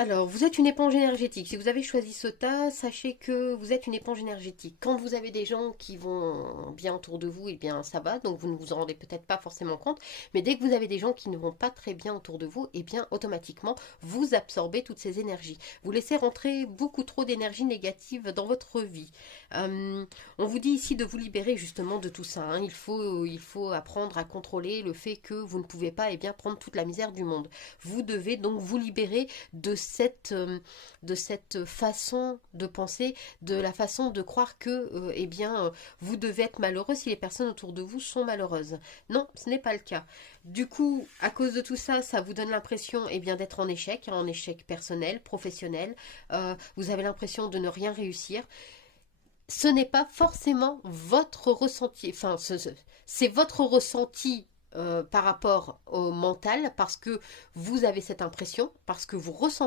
Alors, vous êtes une éponge énergétique. Si vous avez choisi ce tas, sachez que vous êtes une éponge énergétique. Quand vous avez des gens qui vont bien autour de vous, eh bien ça va, donc vous ne vous en rendez peut-être pas forcément compte. Mais dès que vous avez des gens qui ne vont pas très bien autour de vous, eh bien automatiquement, vous absorbez toutes ces énergies. Vous laissez rentrer beaucoup trop d'énergie négative dans votre vie. Euh, on vous dit ici de vous libérer justement de tout ça, hein. Il faut apprendre à contrôler le fait que vous ne pouvez pas, eh bien, prendre toute la misère du monde. Vous devez donc vous libérer de cette façon de penser, de la façon de croire que eh bien, vous devez être malheureux si les personnes autour de vous sont malheureuses. Non, ce n'est pas le cas. Du coup, à cause de tout ça, ça vous donne l'impression eh bien, d'être en échec, hein, en échec personnel, professionnel. Vous avez l'impression de ne rien réussir. Ce n'est pas forcément votre ressenti, enfin, c'est votre ressenti par rapport au mental, parce que vous avez cette impression, parce que vous ressentez